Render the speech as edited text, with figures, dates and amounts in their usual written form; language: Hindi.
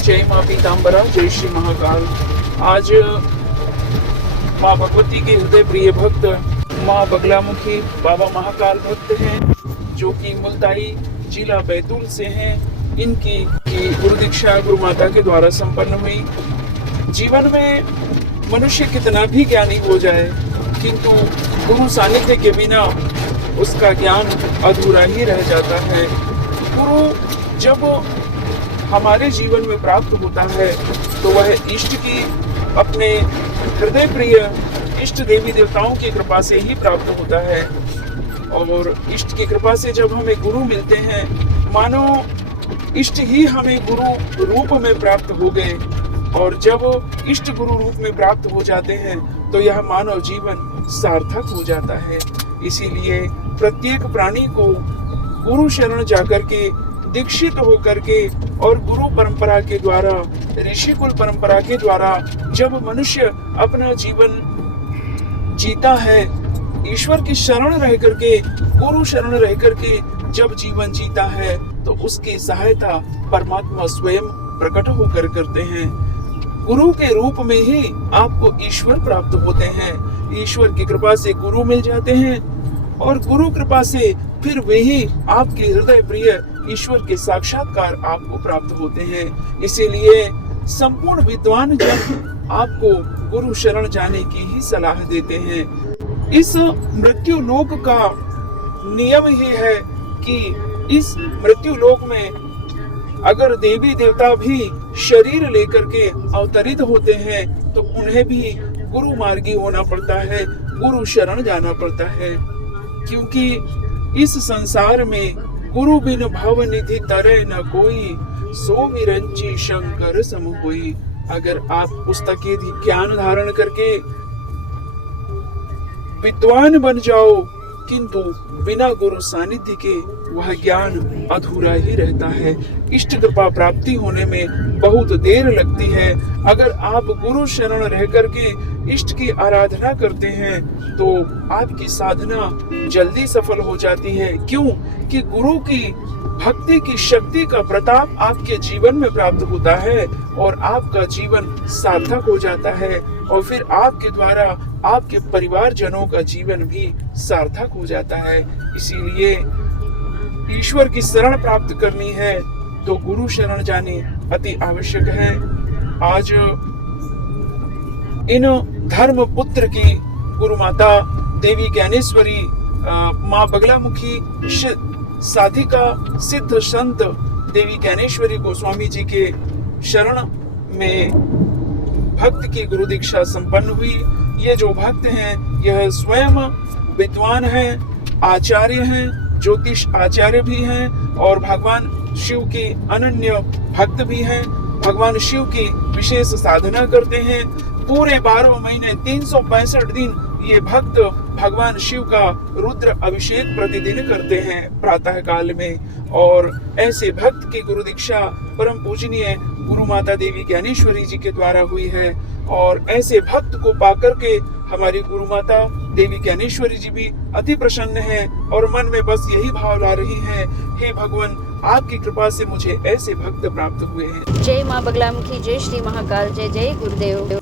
जय माँ पीताम्बरा, जय श्री महाकाल। आज माँ भगवती के हृदय प्रिय भक्त माँ बगलामुखी बाबा महाकाल भक्त हैं, जो कि मुल्ताई जिला बैतूल से हैं। इनकी गुरु दीक्षा गुरु माता के द्वारा संपन्न हुई। जीवन में मनुष्य कितना भी ज्ञानी हो जाए, किंतु गुरु सानिध्य के बिना उसका ज्ञान अधूरा ही रह जाता है। गुरु जब हमारे जीवन में प्राप्त होता है तो वह इष्ट की अपने हृदय प्रिय इष्ट देवी देवताओं की कृपा से ही प्राप्त होता है। और इष्ट की कृपा से जब हमें गुरु मिलते हैं, मानो इष्ट ही हमें गुरु रूप में प्राप्त हो गए। और जब इष्ट गुरु रूप में प्राप्त हो जाते हैं तो यह मानव जीवन सार्थक हो जाता है। इसीलिए प्रत्येक प्राणी को गुरु शरण जाकर के, दीक्षित होकर के और गुरु परंपरा के द्वारा, ऋषिकुल परंपरा के द्वारा जब मनुष्य अपना जीवन जीता है, ईश्वर की शरण रह करके, गुरु शरण रह करके जब जीवन जीता है, तो उसकी सहायता परमात्मा स्वयं प्रकट होकर करते हैं। गुरु के रूप में ही आपको ईश्वर प्राप्त होते हैं। ईश्वर की कृपा से गुरु मिल जाते हैं और गुरु कृपा से फिर वे ही आपके हृदय प्रिय ईश्वर के साक्षात्कार आपको प्राप्त होते हैं। इसीलिए संपूर्ण विद्वान जन आपको गुरु शरण जाने की ही सलाह देते हैं। इस मृत्यु लोक का नियम ही है कि इस मृत्यु लोक में अगर देवी देवता भी शरीर लेकर के अवतरित होते हैं तो उन्हें भी गुरु मार्गी होना पड़ता है, गुरु शरण जाना पड़ता है। क्योंकि इस संसार में गुरु बिन भव निधि तरह न कोई, सो विरंची शंकर सम होई। अगर आप पुस्तकें ज्ञान धारण करके विद्वान बन जाओ, किंतु बिना गुरु सानिध्य के वह ज्ञान अधूरा ही रहता है। इष्ट कृपा प्राप्ति होने में बहुत देर लगती है। अगर आप गुरु शरण रह करके इष्ट की आराधना करते हैं तो आपकी साधना जल्दी सफल हो जाती है। क्यों? कि गुरु की भक्ति की शक्ति का प्रताप आपके जीवन में प्राप्त होता है और आपका जीवन सार्थक हो जाता है। और फिर आपके द्वारा आपके परिवार जनों का जीवन भी सार्थक हो जाता है। इसीलिए ईश्वर की शरण प्राप्त करनी है तो गुरु शरण जाने अति आवश्यक है। आज इन धर्म पुत्र की गुरु माता देवी ज्ञानेश्वरी, माँ बगलामुखी साधिका सिद्ध संत देवी ज्ञानेश्वरी गोस्वामी जी के शरण में भक्त की गुरु दीक्षा संपन्न हुई। ये जो भक्त हैं यह स्वयं विद्वान हैं, आचार्य हैं, ज्योतिष आचार्य भी हैं और भगवान शिव के अनन्य भक्त भी हैं। भगवान शिव की विशेष साधना करते हैं। पूरे 12 महीने 365 दिन ये भक्त भगवान शिव का रुद्र अभिषेक प्रतिदिन करते हैं प्रातः काल में। और ऐसे भक्त की गुरु दीक्षा परम पूजनीय गुरु माता देवी ज्ञानेश्वरी जी के द्वारा हुई है। और ऐसे भक्त को पाकर के हमारी गुरु माता देवी ज्ञानेश्वरी जी भी अति प्रसन्न है और मन में बस यही भाव ला रही हैं, हे भगवान आपकी कृपा से मुझे ऐसे भक्त प्राप्त हुए हैं। जय माँ बगलामुखी, जय श्री महाकाल, जय जय गुरुदेव।